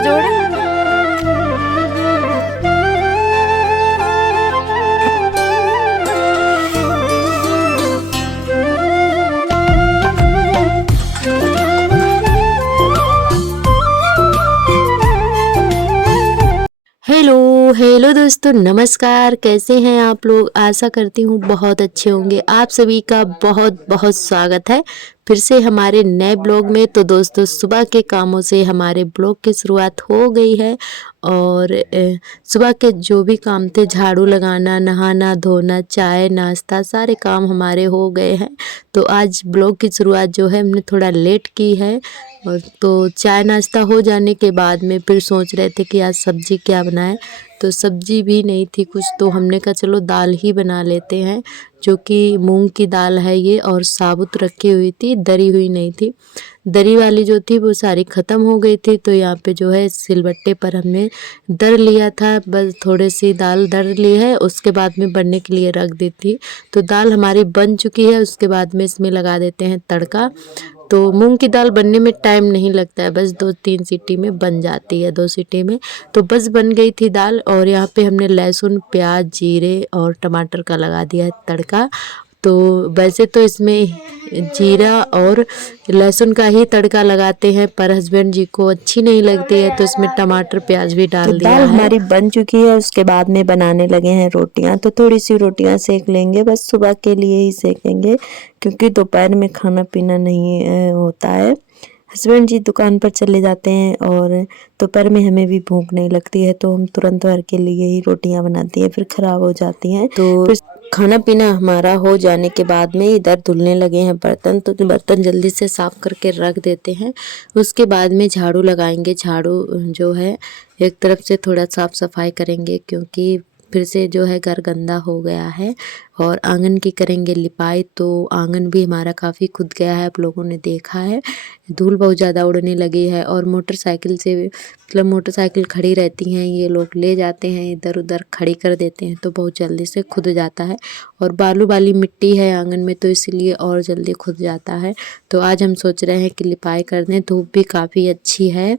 कर जोड़े। Hello hello दोस्तों, नमस्कार। कैसे हैं आप लोग? आशा करती हूँ बहुत अच्छे होंगे। आप सभी का बहुत बहुत स्वागत है फिर से हमारे नए ब्लॉग में। तो दोस्तों, सुबह के कामों से हमारे ब्लॉग की शुरुआत हो गई है और सुबह के जो भी काम थे, झाड़ू लगाना, नहाना धोना, चाय नाश्ता, सारे काम हमारे हो गए हैं। तो आज ब्लॉग की शुरुआत जो है हमने थोड़ा लेट की है। और तो चाय नाश्ता हो जाने के बाद में फिर सोच रहे थे कि आज सब्जी क्या बनाएं। तो सब्जी भी नहीं थी कुछ, तो हमने कहा चलो दाल ही बना लेते हैं, जो कि मूंग की दाल है ये, और साबुत रखी हुई थी, दरी हुई नहीं थी। दरी वाली जो थी वो सारी ख़त्म हो गई थी। तो यहाँ पे जो है सिलबट्टे पर हमने दर लिया था, बस थोड़ी सी दाल दर ली है, उसके बाद में बनने के लिए रख दी थी। तो दाल हमारी बन चुकी है। उसके बाद में इसमें लगा देते हैं तड़का। तो मूंग की दाल बनने में टाइम नहीं लगता है, बस 2-3 सीटी में बन जाती है, 2 सीटी में। तो बस बन गई थी दाल। और यहाँ पे हमने लहसुन, प्याज, जीरे और टमाटर का लगा दिया है तड़का। तो वैसे तो इसमें जीरा और लहसुन का ही तड़का लगाते हैं, पर हस्बैंड जी को अच्छी नहीं लगती है, तो इसमें टमाटर प्याज भी डाल दिया है। दाल हमारी बन चुकी है। उसके बाद में बनाने लगे हैं रोटियां। तो थोड़ी सी रोटियां सेक लेंगे, बस सुबह के लिए ही सेकेंगे, क्योंकि दोपहर में खाना पीना नहीं होता है। हस्बैंड जी दुकान पर चले जाते हैं और दोपहर में हमें भी भूख नहीं लगती है, तो हम तुरंत भर के लिए ही रोटियां बनाती हैं, फिर खराब हो जाती हैं। तो फिर खाना पीना हमारा हो जाने के बाद में इधर धुलने लगे हैं बर्तन। तो बर्तन जल्दी से साफ करके रख देते हैं। उसके बाद में झाड़ू लगाएंगे। झाड़ू जो है एक तरफ से थोड़ा साफ सफाई करेंगे, क्योंकि फिर से जो है घर गंदा हो गया है। और आंगन की करेंगे लिपाई। तो आंगन भी हमारा काफ़ी खुद गया है, आप लोगों ने देखा है। धूल बहुत ज़्यादा उड़ने लगी है। और मोटरसाइकिल से, मतलब मोटरसाइकिल खड़ी रहती हैं, ये लोग ले जाते हैं इधर उधर खड़ी कर देते हैं, तो बहुत जल्दी से खुद जाता है। और बालू वाली मिट्टी है आंगन में, तो इसीलिए और जल्दी खुद जाता है। तो आज हम सोच रहे हैं कि लिपाई कर दें। धूप भी काफ़ी अच्छी है,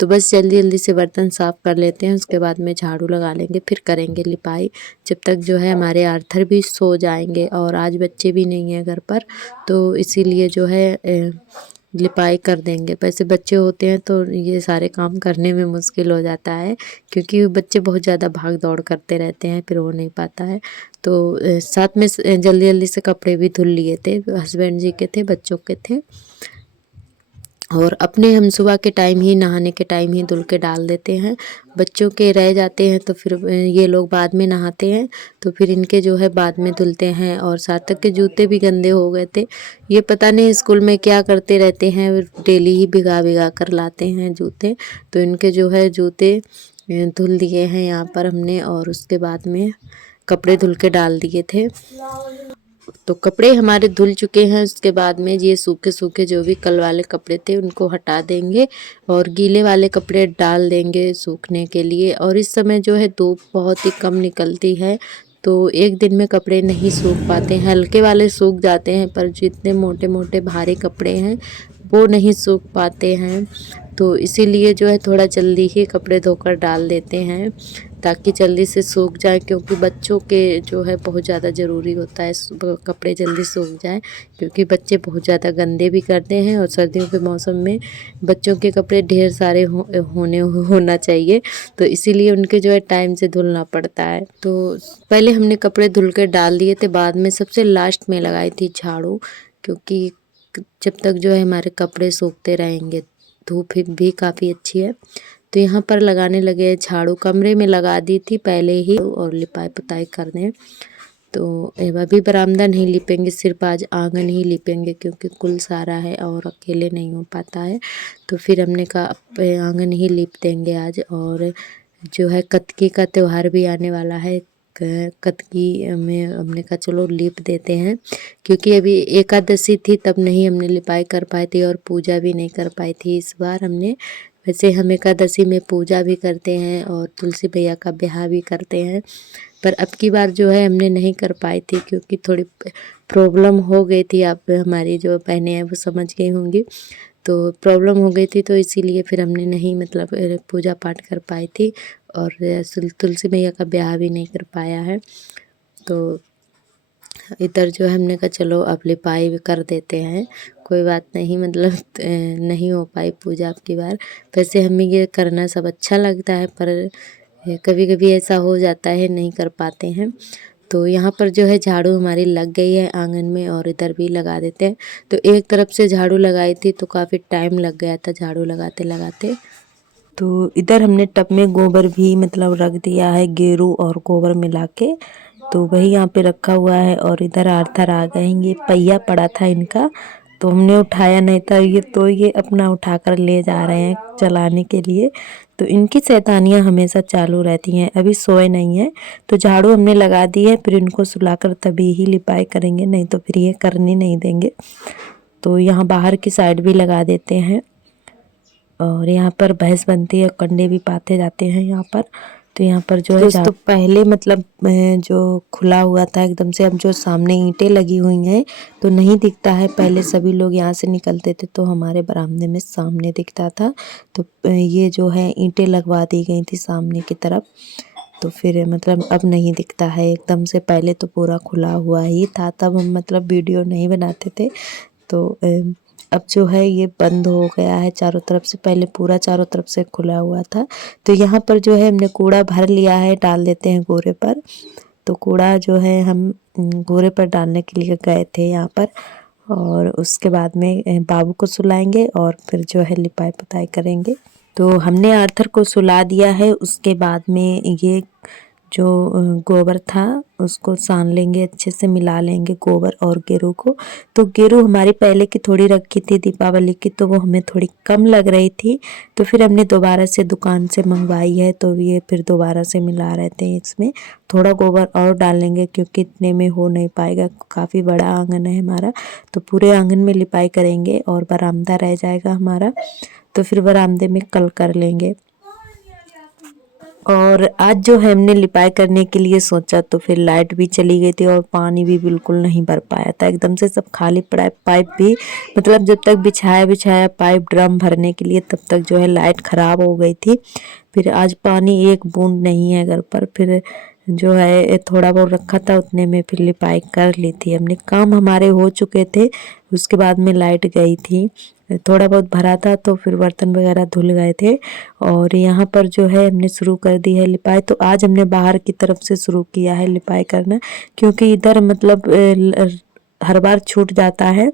तो बस जल्दी जल्दी से बर्तन साफ़ कर लेते हैं। उसके बाद में झाड़ू लगा लेंगे, फिर करेंगे लिपाई। जब तक जो है हमारे आर्थर भी सो जाएंगे, और आज बच्चे भी नहीं हैं घर पर, तो इसीलिए जो है लिपाई कर देंगे। वैसे बच्चे होते हैं तो ये सारे काम करने में मुश्किल हो जाता है, क्योंकि बच्चे बहुत ज़्यादा भाग दौड़ करते रहते हैं, फिर हो नहीं पाता है। तो साथ में जल्दी जल्दी से कपड़े भी धुल लिए थे, हस्बैंड जी के थे, बच्चों के थे, और अपने हम सुबह के टाइम ही, नहाने के टाइम ही धुल के डाल देते हैं। बच्चों के रह जाते हैं तो फिर ये लोग बाद में नहाते हैं, तो फिर इनके जो है बाद में धुलते हैं। और सार्थक के जूते भी गंदे हो गए थे। ये पता नहीं स्कूल में क्या करते रहते हैं, डेली ही भिगा भिगा कर लाते हैं जूते। तो इनके जो है जूते धुल दिए हैं यहाँ पर हमने, और उसके बाद में कपड़े धुल के डाल दिए थे। तो कपड़े हमारे धुल चुके हैं। उसके बाद में ये सूखे सूखे जो भी कल वाले कपड़े थे उनको हटा देंगे, और गीले वाले कपड़े डाल देंगे सूखने के लिए। और इस समय जो है धूप बहुत ही कम निकलती है, तो एक दिन में कपड़े नहीं सूख पाते हैं। हल्के वाले सूख जाते हैं, पर जितने मोटे मोटे भारी कपड़े हैं वो नहीं सूख पाते हैं। तो इसीलिए जो है थोड़ा जल्दी ही कपड़े धोकर डाल देते हैं, ताकि जल्दी से सूख जाए, क्योंकि बच्चों के जो है बहुत ज़्यादा ज़रूरी होता है कपड़े जल्दी सूख जाए, क्योंकि बच्चे बहुत ज़्यादा गंदे भी करते हैं। और सर्दियों के मौसम में बच्चों के कपड़े ढेर सारे होना चाहिए, तो इसीलिए उनके जो है टाइम से धुलना पड़ता है। तो पहले हमने कपड़े धुल के डाल दिए थे, बाद में सबसे लास्ट में लगाई थी झाड़ू, क्योंकि जब तक जो है हमारे कपड़े सूखते रहेंगे। धूप भी काफ़ी अच्छी है, तो यहाँ पर लगाने लगे झाड़ू। कमरे में लगा दी थी पहले ही, और लिपाई पुताई कर दें। तो अभी बरामदा नहीं लिपेंगे, सिर्फ आज आंगन ही लिपेंगे, क्योंकि कुल सारा है और अकेले नहीं हो पाता है। तो फिर हमने कहा अब आंगन ही लिप देंगे आज। और जो है कतकी का त्यौहार भी आने वाला है, कतकी में हमने कहा चलो लिप देते हैं, क्योंकि अभी एकादशी थी तब नहीं हमने लिपाई कर पाई थी, और पूजा भी नहीं कर पाई थी इस बार हमने। वैसे हम एकादशी में पूजा भी करते हैं और तुलसी मैया का ब्याह भी करते हैं, पर अब की बार जो है हमने नहीं कर पाई थी, क्योंकि थोड़ी प्रॉब्लम हो गई थी। आप हमारी जो बहनें हैं वो समझ गई होंगी। तो प्रॉब्लम हो गई थी, तो इसीलिए फिर हमने नहीं मतलब पूजा पाठ कर पाई थी और तुलसी मैया का ब्याह भी नहीं कर पाया है। तो इधर जो है हमने कहा चलो अब लिपाई भी कर देते हैं, कोई बात नहीं, मतलब नहीं हो पाई पूजा अब की बार। वैसे हमें ये करना सब अच्छा लगता है, पर कभी कभी ऐसा हो जाता है नहीं कर पाते हैं। तो यहाँ पर जो है झाड़ू हमारी लग गई है आंगन में, और इधर भी लगा देते हैं। तो एक तरफ से झाड़ू लगाई थी तो काफ़ी टाइम लग गया था झाड़ू लगाते लगाते। तो इधर हमने टब में गोबर भी मतलब रख दिया है, गेरू और गोबर मिला के, तो वही यहाँ पे रखा हुआ है। और इधर आर्थर आ गए हैं, ये पहिया पड़ा था इनका तो हमने उठाया नहीं था, ये अपना उठाकर ले जा रहे हैं चलाने के लिए। तो इनकी शैतानियाँ हमेशा चालू रहती हैं, अभी सोए नहीं हैं। तो झाड़ू हमने लगा दी है, फिर इनको सुलाकर तभी ही लिपाई करेंगे, नहीं तो फिर ये करने नहीं देंगे। तो यहाँ बाहर की साइड भी लगा देते हैं, और यहाँ पर भैंस बनती है, कंडे भी पाते जाते हैं यहाँ पर। तो यहाँ पर जो है दोस्तों पहले मतलब जो खुला हुआ था एकदम से, अब जो सामने ईंटें लगी हुई हैं तो नहीं दिखता है। पहले सभी लोग यहाँ से निकलते थे तो हमारे बरामदे में सामने दिखता था, तो ये जो है ईंटें लगवा दी गई थी सामने की तरफ, तो फिर मतलब अब नहीं दिखता है एकदम से। पहले तो पूरा खुला हुआ ही था, तब हम मतलब वीडियो नहीं बनाते थे। तो अब जो है ये बंद हो गया है चारों तरफ से, पहले पूरा चारों तरफ से खुला हुआ था। तो यहाँ पर जो है हमने कूड़ा भर लिया है, डाल देते हैं गोरे पर। तो कूड़ा जो है हम गोरे पर डालने के लिए गए थे यहाँ पर, और उसके बाद में बाबू को सुलाएंगे और फिर जो है लिपाई पुताई करेंगे। तो हमने आर्थर को सुला दिया है, उसके बाद में ये जो गोबर था उसको सान लेंगे, अच्छे से मिला लेंगे गोबर और गेरू को। तो गेरू हमारी पहले की थोड़ी रखी थी दीपावली की, तो वो हमें थोड़ी कम लग रही थी, तो फिर हमने दोबारा से दुकान से मंगवाई है। तो ये फिर दोबारा से मिला रहे थे, इसमें थोड़ा गोबर और डालेंगे क्योंकि इतने में हो नहीं पाएगा, काफ़ी बड़ा आंगन है हमारा। तो पूरे आंगन में लिपाई करेंगे और बरामदा रह जाएगा हमारा, तो फिर बरामदे में कल कर लेंगे। और आज जो है हमने लिपाई करने के लिए सोचा, तो फिर लाइट भी चली गई थी और पानी भी बिल्कुल नहीं भर पाया था, एकदम से सब खाली पड़ा है। पाइप भी मतलब जब तक बिछाया पाइप ड्रम भरने के लिए, तब तक जो है लाइट ख़राब हो गई थी। फिर आज पानी एक बूंद नहीं है घर पर, फिर जो है थोड़ा बहुत रखा था उतने में फिर लिपाई कर ली थी हमने। काम हमारे हो चुके थे, उसके बाद में लाइट गई थी, थोड़ा बहुत भरा था तो फिर बर्तन वगैरह धुल गए थे। और यहाँ पर जो है हमने शुरू कर दी है लिपाई। तो आज हमने बाहर की तरफ से शुरू किया है लिपाई करना, क्योंकि इधर मतलब हर बार छूट जाता है,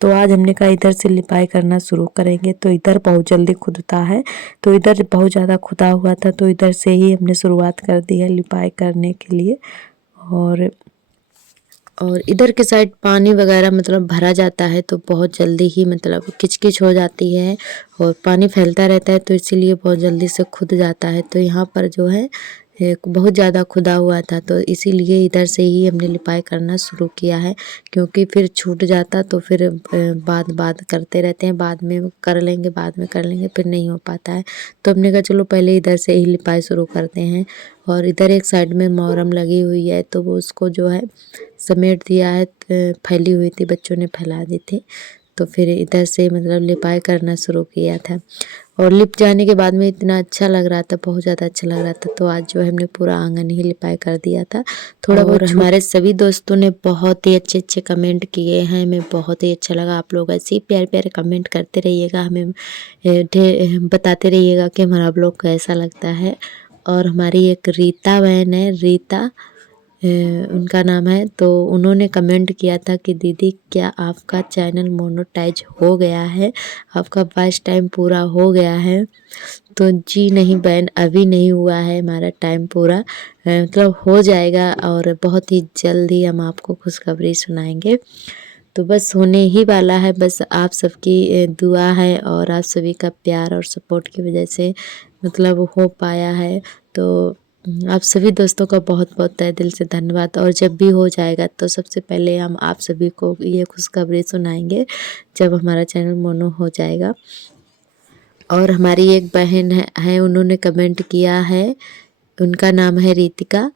तो आज हमने कहा इधर से लिपाई करना शुरू करेंगे। तो इधर बहुत जल्दी खुदता है, तो इधर बहुत ज़्यादा खुदा हुआ था, तो इधर से ही हमने शुरुआत कर दी है लिपाई करने के लिए। और इधर के साइड पानी वगैरह मतलब भरा जाता है तो बहुत जल्दी ही मतलब किचकिच हो जाती है और पानी फैलता रहता है, तो इसीलिए बहुत जल्दी से खुद जाता है। तो यहाँ पर जो है बहुत ज़्यादा खुदा हुआ था, तो इसीलिए इधर से ही हमने लिपाई करना शुरू किया है, क्योंकि फिर छूट जाता तो फिर बाद करते रहते हैं, बाद में कर लेंगे, बाद में कर लेंगे, फिर नहीं हो पाता है। तो हमने कहा चलो पहले इधर से ही लिपाई शुरू करते हैं। और इधर एक साइड में मोहरम लगी हुई है, तो वो उसको जो है समेट दिया है, फैली हुई थी, बच्चों ने फैला दी थी। तो फिर इधर से मतलब लिपाई करना शुरू किया था, और लिप जाने के बाद में इतना अच्छा लग रहा था, बहुत ज़्यादा अच्छा लग रहा था। तो आज जो है हमने पूरा आंगन ही लिपाई कर दिया था थोड़ा बहुत। हमारे सभी दोस्तों ने बहुत ही अच्छे अच्छे कमेंट किए हैं, हमें बहुत ही अच्छा लगा। आप लोग ऐसे ही प्यारे प्यारे कमेंट करते रहिएगा, हमें बताते रहिएगा कि हमारा ब्लॉग कैसा लगता है। और हमारी एक रीता बहन है, रीता उनका नाम है, तो उन्होंने कमेंट किया था कि दीदी क्या आपका चैनल मोनेटाइज हो गया है, आपका वॉच टाइम पूरा हो गया है। तो जी नहीं बहन, अभी नहीं हुआ है हमारा टाइम पूरा, मतलब हो जाएगा और बहुत ही जल्दी हम आपको खुशखबरी सुनाएंगे। तो बस होने ही वाला है, बस आप सबकी दुआ है और आप सभी का प्यार और सपोर्ट की वजह से मतलब हो पाया है। तो आप सभी दोस्तों का बहुत बहुत तहे दिल से धन्यवाद। और जब भी हो जाएगा तो सबसे पहले हम आप सभी को ये खुशखबरी सुनाएंगे जब हमारा चैनल मोनो हो जाएगा। और हमारी एक बहन है उन्होंने कमेंट किया है, उनका नाम है रितिका।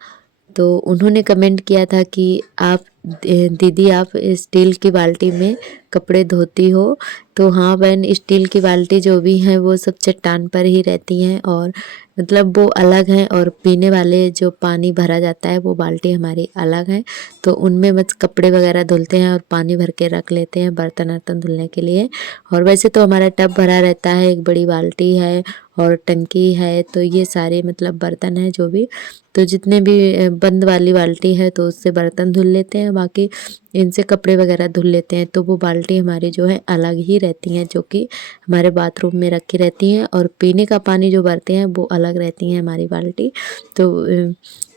तो उन्होंने कमेंट किया था कि आप दीदी आप स्टील की बाल्टी में कपड़े धोती हो? तो हाँ बहन, स्टील की बाल्टी जो भी हैं वो सब चट्टान पर ही रहती हैं और मतलब वो अलग हैं, और पीने वाले जो पानी भरा जाता है वो बाल्टी हमारी अलग है। तो उनमें बस कपड़े वगैरह धुलते हैं और पानी भर के रख लेते हैं बर्तन वर्तन धुलने के लिए। और वैसे तो हमारा टब भरा रहता है, एक बड़ी बाल्टी है और टंकी है, तो ये सारे मतलब बर्तन हैं जो भी, तो जितने भी बंद वाली बाल्टी है तो उससे बर्तन धुल लेते हैं, बाकी इनसे कपड़े वगैरह धुल लेते हैं। तो वो बाल्टी हमारी जो है अलग ही रहती हैं, जो कि हमारे बाथरूम में रखी रहती हैं, और पीने का पानी जो भरते हैं वो अलग रहती हैं हमारी बाल्टी। तो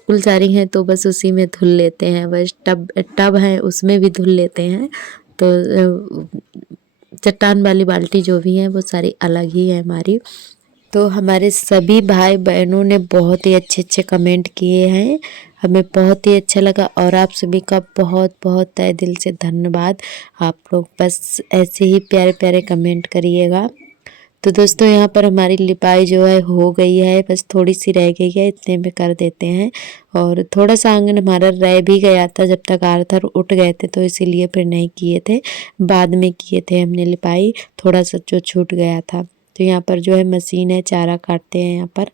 कुल सारी हैं तो बस उसी में धुल लेते हैं, बस टब टब है उसमें भी धुल लेते हैं। तो चट्टान वाली बाल्टी जो भी है वो सारी अलग ही है हमारी। तो हमारे सभी भाई बहनों ने बहुत ही अच्छे अच्छे कमेंट किए हैं, हमें बहुत ही अच्छा लगा, और आप सभी का बहुत बहुत तहे दिल से धन्यवाद। आप लोग बस ऐसे ही प्यारे प्यारे कमेंट करिएगा। तो दोस्तों यहाँ पर हमारी लिपाई जो है हो गई है, बस थोड़ी सी रह गई है, इतने में कर देते हैं। और थोड़ा सा आंगन हमारा रह भी गया था, जब तक आर्थर उठ गए थे तो इसीलिए फिर नहीं किए थे, बाद में किए थे हमने लिपाई, थोड़ा सा जो छूट गया था। तो यहाँ पर जो है मशीन है, चारा काटते हैं यहाँ पर,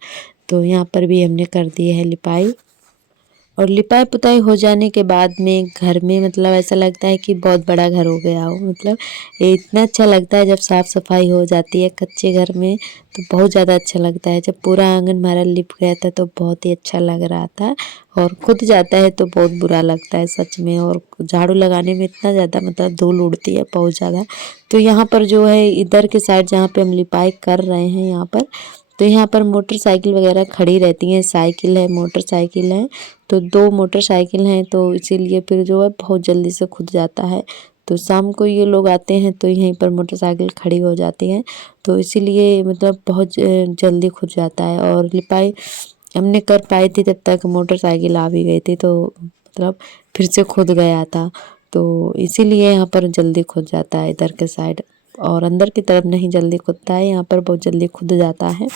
तो यहाँ पर भी हमने कर दी है लिपाई। और लिपाई पुताई हो जाने के बाद में घर में मतलब ऐसा लगता है कि बहुत बड़ा घर हो गया हो, मतलब ये इतना अच्छा लगता है जब साफ़ सफाई हो जाती है कच्चे घर में, तो बहुत ज़्यादा अच्छा लगता है। जब पूरा आंगन हमारा लिप गया था तो बहुत ही अच्छा लग रहा था, और खुद जाता है तो बहुत बुरा लगता है सच में, और झाड़ू लगाने में इतना ज़्यादा मतलब धूल उड़ती है बहुत ज़्यादा। तो यहाँ पर जो है इधर के साइड जहाँ पे हम लिपाई कर रहे हैं यहाँ पर, तो यहाँ पर मोटरसाइकिल वगैरह खड़ी रहती हैं, साइकिल है, मोटरसाइकिल है, तो 2 मोटरसाइकिल हैं, तो इसीलिए फिर जो है बहुत जल्दी से खुद जाता है। तो शाम को ये लोग आते हैं तो यहीं पर मोटरसाइकिल खड़ी हो जाती है, तो इसीलिए मतलब बहुत जल्दी खुद जाता है। और लिपाई हमने कर पाई थी तब तक मोटरसाइकिल आ भी गई थी, तो मतलब फिर से खुद गया था, तो इसीलिए यहाँ पर जल्दी खुद जाता है इधर के साइड, और अंदर की तरफ नहीं जल्दी खुदता है, यहाँ पर बहुत जल्दी खुद जाता है।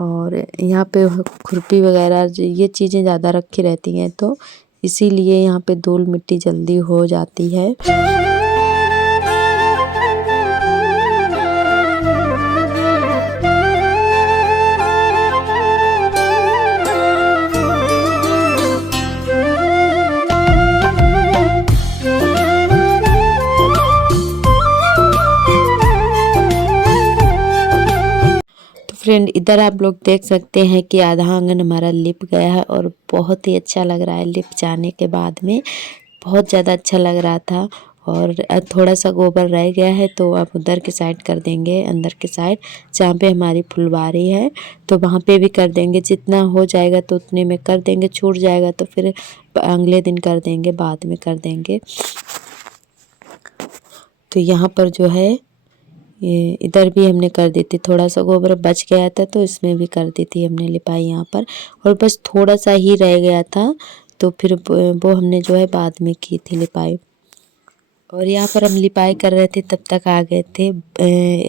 और यहाँ पे खुरपी वगैरह ये चीज़ें ज़्यादा रखी रहती हैं, तो इसीलिए यहाँ पे धूल मिट्टी जल्दी हो जाती है। फ्रेंड इधर आप लोग देख सकते हैं कि आधा आंगन हमारा लिप गया है, और बहुत ही अच्छा लग रहा है लिप जाने के बाद में, बहुत ज़्यादा अच्छा लग रहा था। और थोड़ा सा गोबर रह गया है तो अब उधर के साइड कर देंगे, अंदर के साइड जहाँ पे हमारी फुलवारी है तो वहाँ पे भी कर देंगे, जितना हो जाएगा तो उतने में कर देंगे, छूट जाएगा तो फिर अगले दिन कर देंगे, बाद में कर देंगे। तो यहाँ पर जो है ये इधर भी हमने कर दी थी, थोड़ा सा गोबर बच गया था तो इसमें भी कर दी थी हमने लिपाई यहाँ पर, और बस थोड़ा सा ही रह गया था तो फिर वो हमने जो है बाद में की थी लिपाई। और यहाँ पर हम लिपाई कर रहे थे तब तक आ गए थे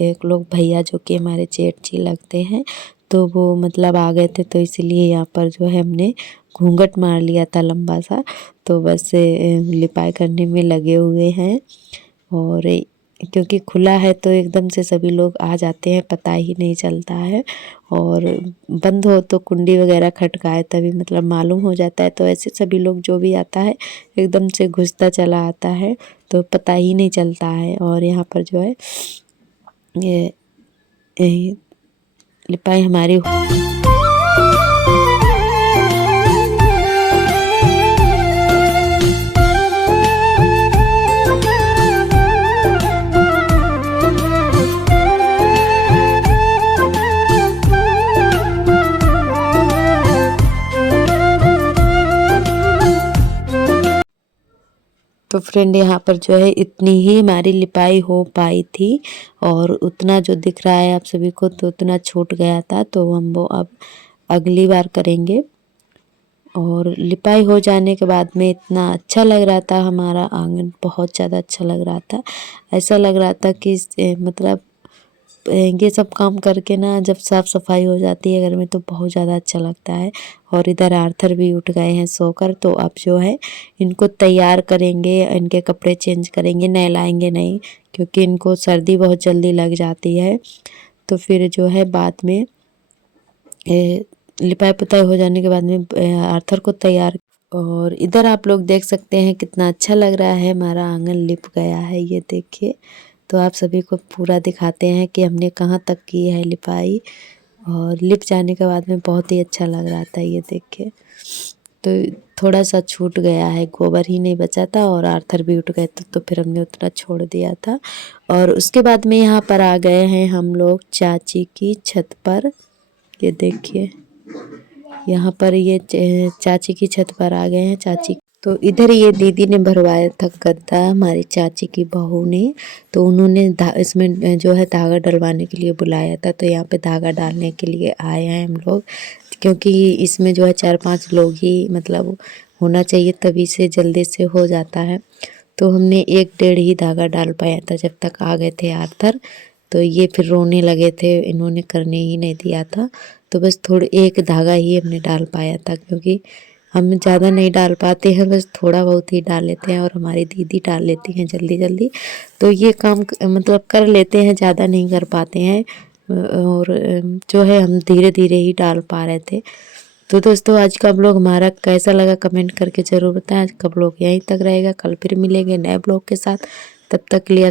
एक लोग भैया जो कि हमारे जेठ जी लगते हैं, तो वो मतलब आ गए थे, तो इसीलिए यहाँ पर जो है हमने घूंघट मार लिया था लंबा सा, तो बस लिपाई करने में लगे हुए हैं। और क्योंकि खुला है तो एकदम से सभी लोग आ जाते हैं, पता ही नहीं चलता है, और बंद हो तो कुंडी वगैरह खटकाए तभी मतलब मालूम हो जाता है, तो ऐसे सभी लोग जो भी आता है एकदम से घुसता चला आता है तो पता ही नहीं चलता है। और यहाँ पर जो है ये लिपाई हमारी तो फ्रेंड यहाँ पर जो है इतनी ही हमारी लिपाई हो पाई थी, और उतना जो दिख रहा है आप सभी को तो उतना छूट गया था, तो हम वो अब अगली बार करेंगे। और लिपाई हो जाने के बाद में इतना अच्छा लग रहा था, हमारा आंगन बहुत ज़्यादा अच्छा लग रहा था, ऐसा लग रहा था कि मतलब ये सब काम करके ना जब साफ़ सफाई हो जाती है घर में तो बहुत ज़्यादा अच्छा लगता है। और इधर आर्थर भी उठ गए हैं सोकर, तो अब जो है इनको तैयार करेंगे, इनके कपड़े चेंज करेंगे, नहलाएंगे नहीं क्योंकि इनको सर्दी बहुत जल्दी लग जाती है। तो फिर जो है बाद में लिपाई पुताई हो जाने के बाद में आर्थर को तैयार। और इधर आप लोग देख सकते हैं कितना अच्छा लग रहा है, हमारा आंगन लिप गया है, ये देखिए। तो आप सभी को पूरा दिखाते हैं कि हमने कहाँ तक की है लिपाई। और लिप जाने के बाद में बहुत ही अच्छा लग रहा था, ये देखिए। तो थोड़ा सा छूट गया है, गोबर ही नहीं बचा था और आर्थर भी उठ गए थे, तो फिर हमने उतना छोड़ दिया था। और उसके बाद में यहाँ पर आ गए हैं हम लोग चाची की छत पर, ये देखिए। यहाँ पर ये चाची की छत पर आ गए हैं चाची। तो इधर ये दीदी ने भरवाया था गद्दा, हमारी चाची की बहू ने। तो उन्होंने इसमें जो है धागा डलवाने के लिए बुलाया था, तो यहाँ पे धागा डालने के लिए आए हैं हम लोग। क्योंकि इसमें जो है 4-5 लोग ही मतलब होना चाहिए, तभी से जल्दी से हो जाता है। तो हमने 1-1.5 ही धागा डाल पाया था जब तक आ गए थे आर्थर। तो ये फिर रोने लगे थे, इन्होंने करने ही नहीं दिया था। तो बस थोड़े एक धागा ही हमने डाल पाया था, क्योंकि हम ज़्यादा नहीं डाल पाते हैं, बस थोड़ा बहुत ही डाल लेते हैं और हमारी दीदी डाल लेती हैं जल्दी जल्दी। तो ये काम मतलब कर लेते हैं, ज़्यादा नहीं कर पाते हैं। और जो है हम धीरे धीरे ही डाल पा रहे थे। तो दोस्तों आज का ब्लॉग हमारा कैसा लगा कमेंट करके ज़रूर बताएं। आज का ब्लॉग यहीं तक रहेगा, कल फिर मिलेंगे नए ब्लॉग के साथ। तब तक के लिए